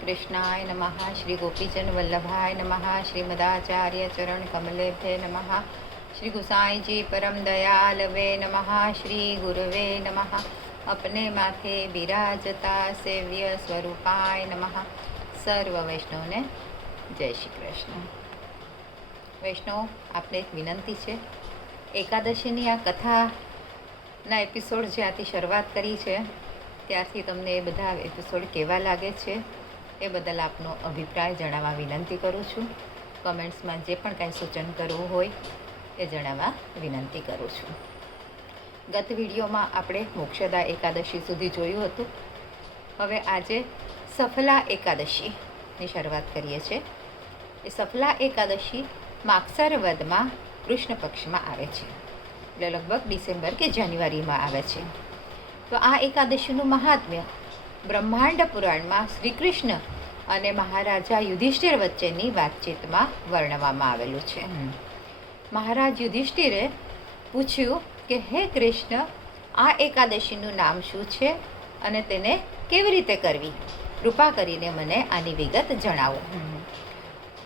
कृष्णाय नमः। श्री गोपीचंद वल्लभाय नमः। श्रीमदाचार्य चरण कमलेभ्ये नमः। श्री गुसाई जी परम दयालवे नमः। श्री गुरुवे नमः। अपने माथे विराजता सेव्य स्वरूपाय नमः। सर्व वैष्णवने जय श्री कृष्ण। वैष्णव आपने एक विनंती है, एकादशीनी आ कथाना एपिसोड ज्यांथी शरूआत करी है ત્યારથી તમને એ બધા એપિસોડ કેવા લાગે છે એ બદલ આપનો અભિપ્રાય જણાવવા વિનંતી કરું છું. કમેન્ટ્સમાં જે પણ કાંઈ સૂચન કરવું હોય એ જણાવવા વિનંતી કરું છું. ગત વિડીયોમાં આપણે મોક્ષદા એકાદશી સુધી જોયું હતું. હવે આજે સફલા એકાદશીની શરૂઆત કરીએ છીએ. એ સફલા એકાદશી માગસર વદમાં કૃષ્ણ પક્ષમાં આવે છે, એટલે લગભગ ડિસેમ્બર કે જાન્યુઆરીમાં આવે છે. તો આ એકાદશીનું મહાત્મ્ય બ્રહ્માંડ પુરાણમાં શ્રી કૃષ્ણ અને મહારાજા યુધિષ્ઠિર વચ્ચેની વાતચીતમાં વર્ણવવામાં આવેલું છે. મહારાજ યુધિષ્ઠિરે પૂછ્યું કે હે કૃષ્ણ, આ એકાદશીનું નામ શું છે અને તેને કેવી રીતે કરવી? કૃપા કરીને મને આની વિગત જણાવો.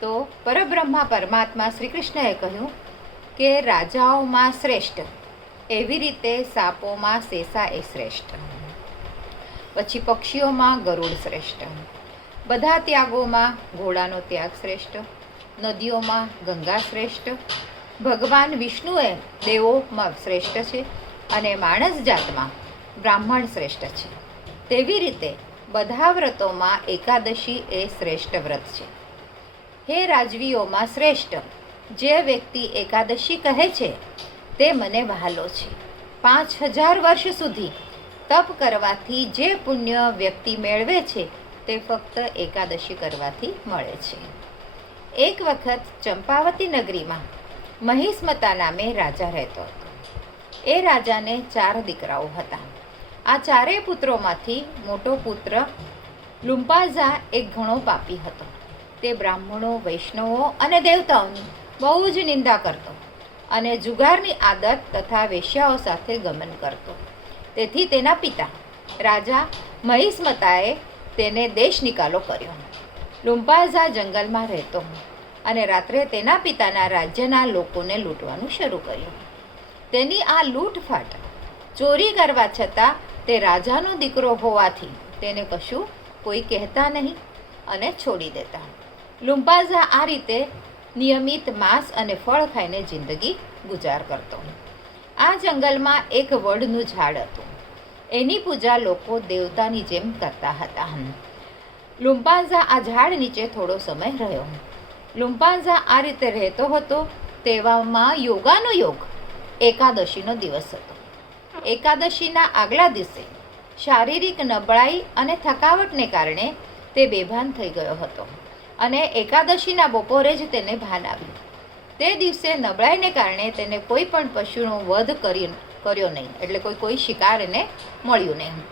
તો પરબ્રહ્મા પરમાત્મા શ્રી કૃષ્ણએ કહ્યું કે રાજાઓમાં શ્રેષ્ઠ, એવી રીતે સાપોમાં શેષા એ શ્રેષ્ઠ, પછી પક્ષીઓમાં ગરુડ શ્રેષ્ઠ, બધા ત્યાગોમાં ઘોડાનો ત્યાગ શ્રેષ્ઠ, નદીઓમાં ગંગા શ્રેષ્ઠ, ભગવાન વિષ્ણુએ દેવોમાં શ્રેષ્ઠ છે અને માણસ જાતમાં બ્રાહ્મણ શ્રેષ્ઠ છે. તેવી રીતે બધા વ્રતોમાં એકાદશી એ શ્રેષ્ઠ વ્રત છે. હે રાજવીઓમાં શ્રેષ્ઠ, જે વ્યક્તિ એકાદશી કહે છે તે મને વહાલો છે. 5000 વર્ષ સુધી તપ કરવાથી જે પુણ્ય વ્યક્તિ મેળવે છે તે ફક્ત એકાદશી કરવાથી મળે છે. એક વખત ચંપાવતી નગરીમાં મહિસ્મતા નામે રાજા રહેતો હતો. એ રાજાને 4 દીકરાઓ હતા. આ 4 પુત્રોમાંથી મોટો પુત્ર લુમ્પાઝા એક ઘણો પાપી હતો. તે બ્રાહ્મણો, વૈષ્ણવો અને દેવતાઓની બહુ જ નિંદા કરતો અને જુગારની આદત તથા વેશ્યાઓ સાથે ગમન કરતો. તેથી તેના પિતા રાજા મહિસ્મતાએ તેને દેશ નિકાલો કર્યો. લુમ્પાઝા જંગલમાં રહેતો અને રાત્રે તેના પિતાના રાજ્યના લોકોને લૂંટવાનું શરૂ કર્યું. તેની આ લૂંટફાટ, ચોરી કરવા છતાં તે રાજાનો દીકરો હોવાથી તેને કશું કોઈ કહેતા નહીં અને છોડી દેતા. લુમ્પાઝા આ રીતે નિયમિત માંસ અને ફળ ખાઈને જિંદગી ગુજાર કરતો. આ જંગલમાં એક વડનું ઝાડ હતું. એની પૂજા લોકો દેવતાની જેમ કરતા હતા. લુમ્પાઝા આ ઝાડ નીચે થોડો સમય રહ્યો. લુમ્પાઝા આ રીતે રહેતો હતો તેવામાં યોગાનો યોગ એકાદશીનો દિવસ હતો. એકાદશીના આગલા દિવસે શારીરિક નબળાઈ અને થકાવટને કારણે તે બેભાન થઈ ગયો હતો અને એકાદશીના બપોરે જ તેને ભાન આવ્યું. તે દિવસે નબળાઈને કારણે તેને કોઈ પણ પશુનો વધ કર્યો નહીં, એટલે કોઈ શિકાર એને મળ્યું નહીં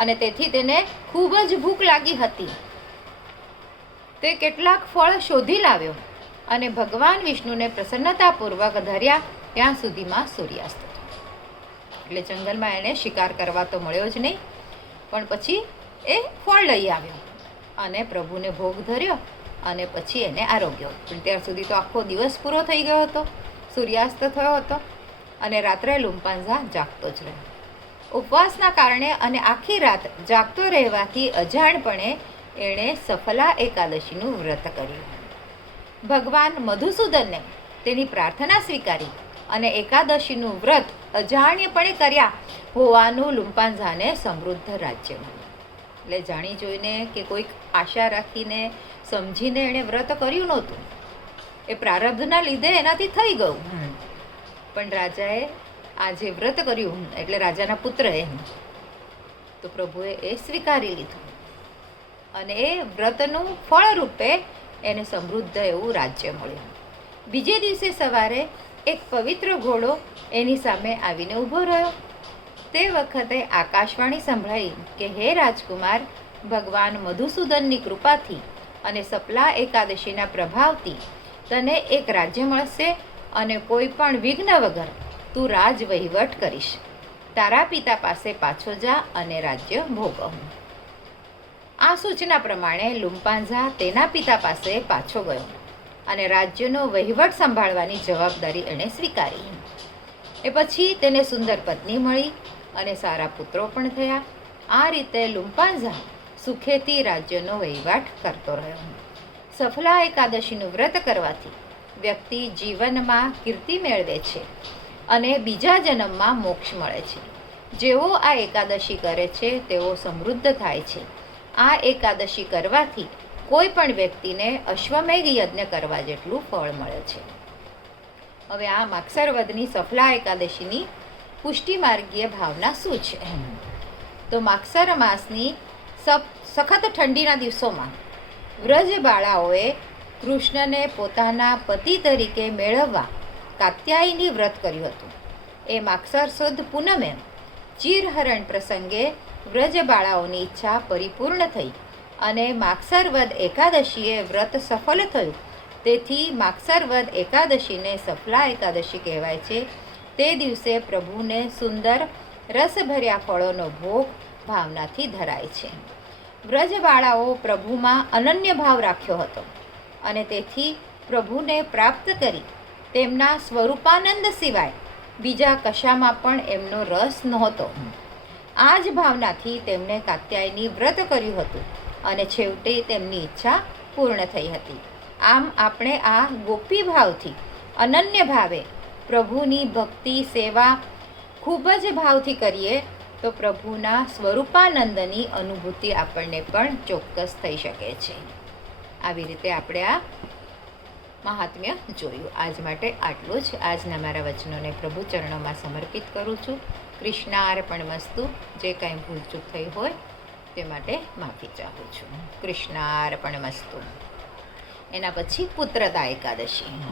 અને તેથી તેને ખૂબ જ ભૂખ લાગી હતી. તે કેટલાક ફળ શોધી લાવ્યો અને ભગવાન વિષ્ણુને પ્રસન્નતાપૂર્વક ધર્યા ત્યાં સુધીમાં સૂર્યાસ્ત થયો. એટલે જંગલમાં એણે શિકાર કરવા તો મળ્યો જ નહીં, પણ પછી એ ફળ લઈ આવ્યો અને પ્રભુને ભોગ ધર્યો અને પછી એને આરોગ્ય. પણ ત્યાર સુધી તો આખો દિવસ પૂરો થઈ ગયો હતો, સૂર્યાસ્ત થયો હતો અને રાત્રે લુમ્પાઝા જાગતો જ રહ્યો. ઉપવાસના કારણે અને આખી રાત જાગતો રહેવાથી અજાણપણે એણે સફલા એકાદશીનું વ્રત કર્યું. ભગવાન મધુસૂદનને તેની પ્રાર્થના સ્વીકારી અને એકાદશીનું વ્રત અજાણ્યપણે કર્યા હોવાનું લુમ્પાઝાને સમૃદ્ધ રાજ્ય મળ્યું. એટલે જાણી જોઈને કે કોઈક આશા રાખીને સમજીને એણે વ્રત કર્યું નહોતું. એ પ્રારબ્ધના લીધે એનાથી થઈ ગયું. પણ રાજાએ આ જે વ્રત કર્યું, એટલે રાજાના પુત્રએ, તો પ્રભુએ એ સ્વીકારી લીધું અને એ વ્રતનું ફળ રૂપે એને સમૃદ્ધ એવું રાજ્ય મળ્યું. બીજે દિવસે સવારે એક પવિત્ર ઘોડો એની સામે આવીને ઊભો રહ્યો. તે વખતે આકાશવાણી સંભળાઈ કે હે રાજકુમાર, ભગવાન મધુસૂદનની કૃપાથી અને સફલા એકાદશીના પ્રભાવથી તને એક રાજ્ય મળશે અને કોઈ પણ વિઘ્ન વગર તું રાજ વહીવટ કરીશ. તારા પિતા પાસે પાછો જા અને રાજ્ય ભોગવ. આ સૂચના પ્રમાણે લુમ્પાન્ઝા તેના પિતા પાસે પાછો ગયો અને રાજ્યનો વહીવટ સંભાળવાની જવાબદારી એણે સ્વીકારી. એ પછી તેને સુંદર પત્ની મળી અને સારા પુત્રો પણ થયા. આ રીતે લુમ્પાન્ઝા સુખેથી રાજ્યનો વહીવટ કરતો રહ્યો. સફલા એકાદશીનું વ્રત કરવાથી વ્યક્તિ જીવનમાં કીર્તિ મેળવે છે અને બીજા જન્મમાં મોક્ષ મળે છે. જેઓ આ એકાદશી કરે છે તેઓ સમૃદ્ધ થાય છે. આ એકાદશી કરવાથી કોઈ પણ વ્યક્તિને અશ્વમેઘ યજ્ઞ કરવા જેટલું ફળ મળે છે. હવે આ માગસર વદની સફલા એકાદશીની પુષ્ટિમાર્ગીય ભાવના શું છે? તો માગસર માસની સખત ઠંડીના દિવસોમાં વ્રજ બાળાઓએ કૃષ્ણને પોતાના પતિ તરીકે મેળવવા કાત્યાયની વ્રત કર્યું હતું. એ માગસર સુદ પૂનમે ચીરહરણ પ્રસંગે વ્રજ બાળાઓની ઈચ્છા પરિપૂર્ણ થઈ અને માગસર વદ એકાદશીએ વ્રત સફળ થયું. તેથી માગસર વદ એકાદશીને સફલા એકાદશી કહેવાય છે. તે દિવસે પ્રભુને સુંદર રસભર્યા ફળોનો ભોગ ભાવનાથી ધરાય છે. વ્રજબાળાઓ પ્રભુમાં અનન્ય ભાવ રાખ્યો હતો અને તેથી પ્રભુને પ્રાપ્ત કરી તેમના સ્વરૂપાનંદ સિવાય બીજા કશામાં પણ એમનો રસ નહોતો. આ જ ભાવનાથી તેમણે કાત્યાયની વ્રત કર્યું હતું અને છેવટે તેમની ઈચ્છા પૂર્ણ થઈ હતી. આમ આપણે આ ગોપી ભાવથી અનન્ય ભાવે પ્રભુની ભક્તિ સેવા ખૂબ જ ભાવથી કરીએ તો પ્રભુના સ્વરૂપાનંદની અનુભૂતિ આપણને પણ ચોક્કસ થઈ શકે છે. આવી રીતે આપણે આ મહાત્મ્ય જોયું. આજ માટે આટલું જ. આજના મારા વચનોને પ્રભુ ચરણોમાં સમર્પિત કરું છું. કૃષ્ણાર્પણમસ્તુ. જે કાંઈ ભૂલચૂક થઈ હોય તે માટે માફી ચાહું છું. કૃષ્ણાર્પણમસ્તુ. એના પછી પુત્રદા એકાદશી.